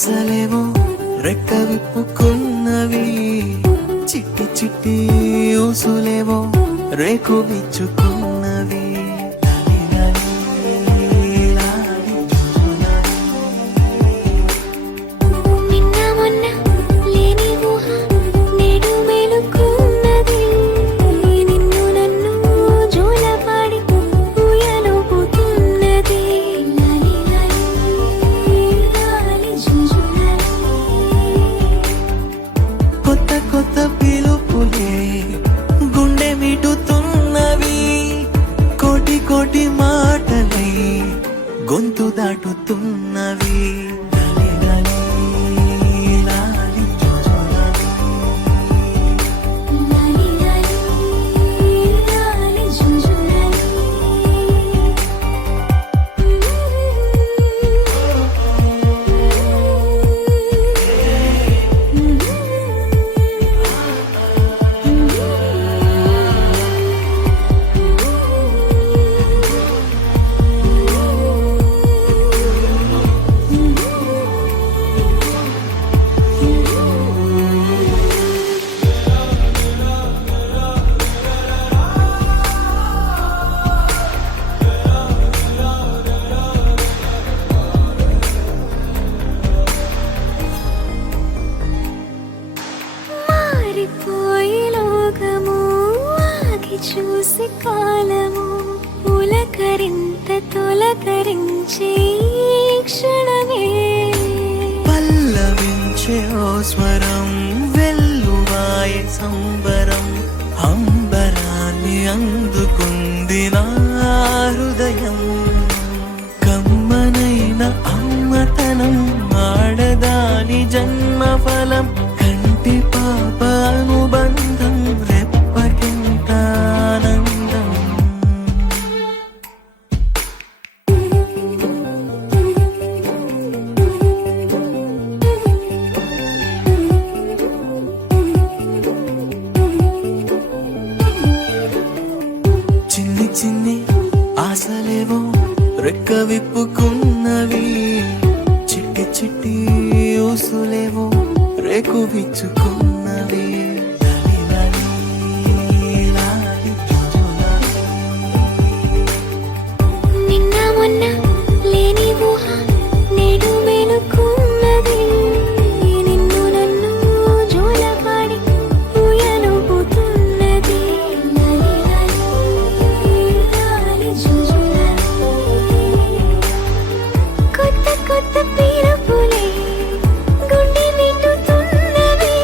ఆశలేమో రెక్క విప్పుకున్నవి, చిట్టి చిట్టి ఊసులేమో రేకు విచ్చుకున్నవి. కొత్త పిలుపులే గుండె మిటుతున్నవి, కోటి కోటి మాటలై గొంతు దాటుతున్నవి. చూసి కాలము పులకరింత తొలకరించే క్షణమే, పల్లవించే ఓ స్వరం వెల్లువాయ సంబరం, అంబరాన్ని అందుకుంది నా హృదయం. కమ్మనైన అమ్మతనం ఆడదాని జన్మ ఫలం, కంటి పాప అనుబంధం రెప్పకింత ఆనందం. చిన్ని చిన్ని ఆశలేవో రెక్క విప్పుకున్నవి, చిట్టి చిట్టి ఊసులేవో రేకు విచ్చుకున్నవి. నిన్న మొన్న లేని ఊహ నేడు మేలుకున్నది, నిన్ను నన్ను జోలపాడి ఊయలుపుతున్నది. కొత్త కొత్త పిలుపులే గుండె మిటుతున్నవి,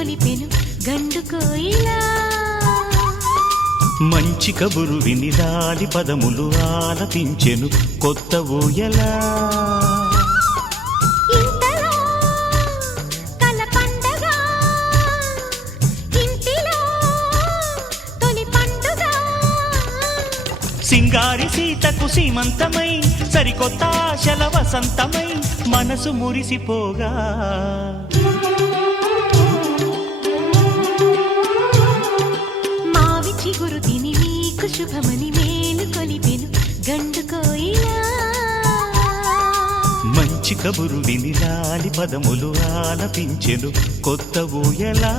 కొలిపెను గండు కోయిలా మంచి కబురు విని లాలి పదములు ఆలపించెను కొత్త ఊయలా ఇంతలో కల పండగ ఇంటిలో తొలి పండుగ సింగారి సీతకు సీమంతమై సరికొత్త ఆశల వసంతమై మనసు మురిసిపోగా మావి చిగురు తిని నీకు శుభమని మేలు కొలిపెను గండు కోయిలా మంచి కబురు విని లాలి పదములు ఆలపించెను కొత్త ఊయలా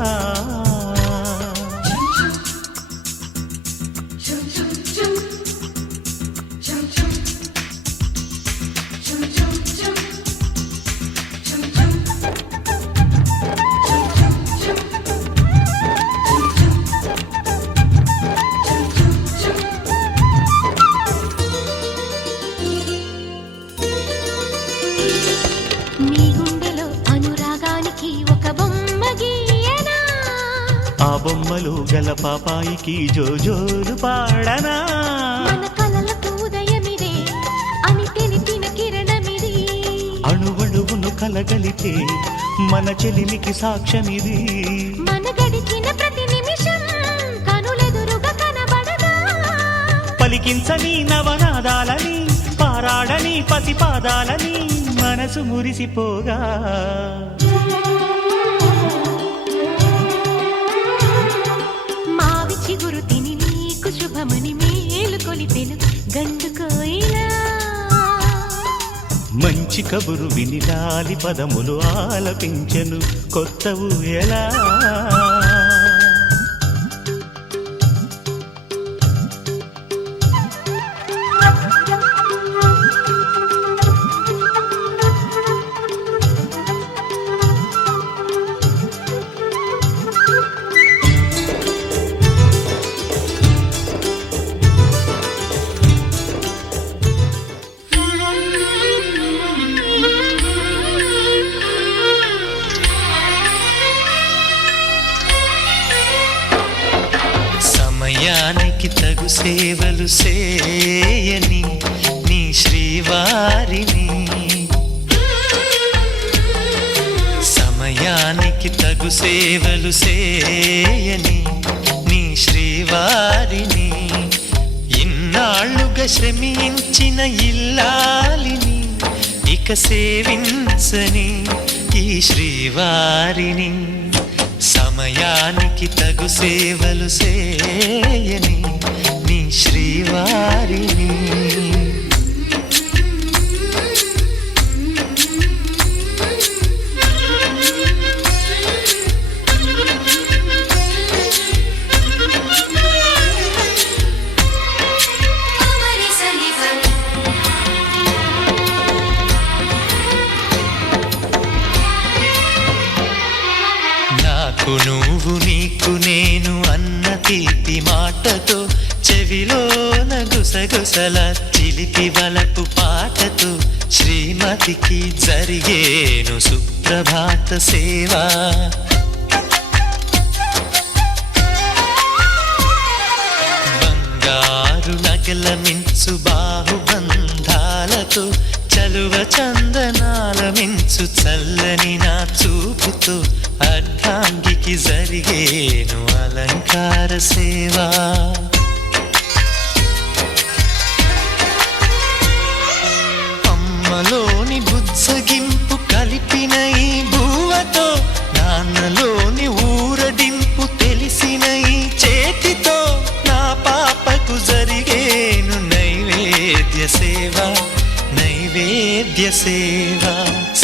నీ గుండెలో అనురాగానికి ఒక బొమ్మ గీయనా ఆ బొమ్మలు గల పాపాయికి జోజోలు పాడనా మన కలలకు ఉదయమిదే అని తెలిపిన కిరణమిది అణువణువును కలగలితే మన చెలిమికి సాక్ష్యమిది మన గడిచిన ప్రతి నిమిషం కనులెదురుగా కనబడదా పలికించని నవనాదాలని పారాడని పసిపాదాలని మనసు మురిసిపోగా మావి చిగురు తిని నీకు శుభమని మేలు కొలిపెను గండు కోయిలా మంచి కబురు విని లాలి పదములు ఆలపించెను కొత్త ఊయలా సమయానికి తగు సేవలు చేయని నీ శ్రీవారిని సమయానికి తగు సేవలు చేయని నీ శ్రీవారిని ఇన్నాళ్ళుగా శ్రమించిన ఇల్లాలిని ఇక సేవించని ఈ శ్రీవారిని సమయానికి తగు సేవలు చేయని నీ శ్రీవారిని నాకు నువ్వు నీకు నేను అన్న తీపి మాటతో చెవిలోన గుసగుసల చిలిపి వలపు పాటతో శ్రీమతికి జరిగేను సుప్రభాత సేవ బంగారు నగల మించు బాహుబంధాలతో చలువ చందనాల మించు చల్లని నా చూపుతో అర్ధాంగికి జరిగేను అలంకార సేవ అమ్మలోని బుజ్జగింపు కలిపిన ఈ భూవతో నాన్నలోని ఊరడింపు తెలిసిన ఈ చేతితో నా పాపకు జరిగేను నైవేద్య సేవ నైవేద్య సేవ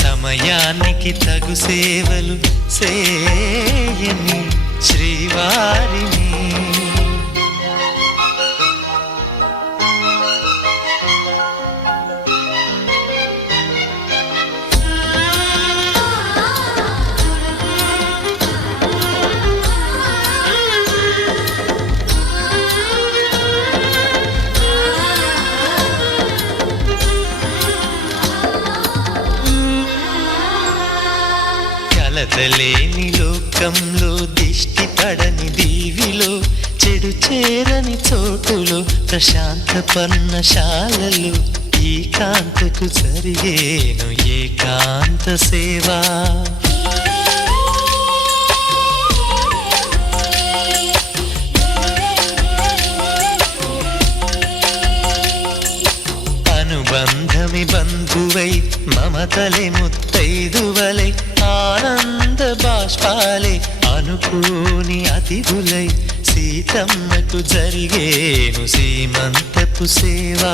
సమయానికి తగు సేవలు చేయని శ్రీవారిని కలతలేని లోకంలో చేరని చోటులో ప్రశాంత పర్ణశాలలు ఈ కాంతకు జరిగేను ఏకాంత సేవా అనుబంధమి బంధువై మమతలే ముత్తైదువలై ఆనంద బాష్పాలే అనుకోని అతిథులై సీతమ్మకు జరిగేను సీమంతపు సేవా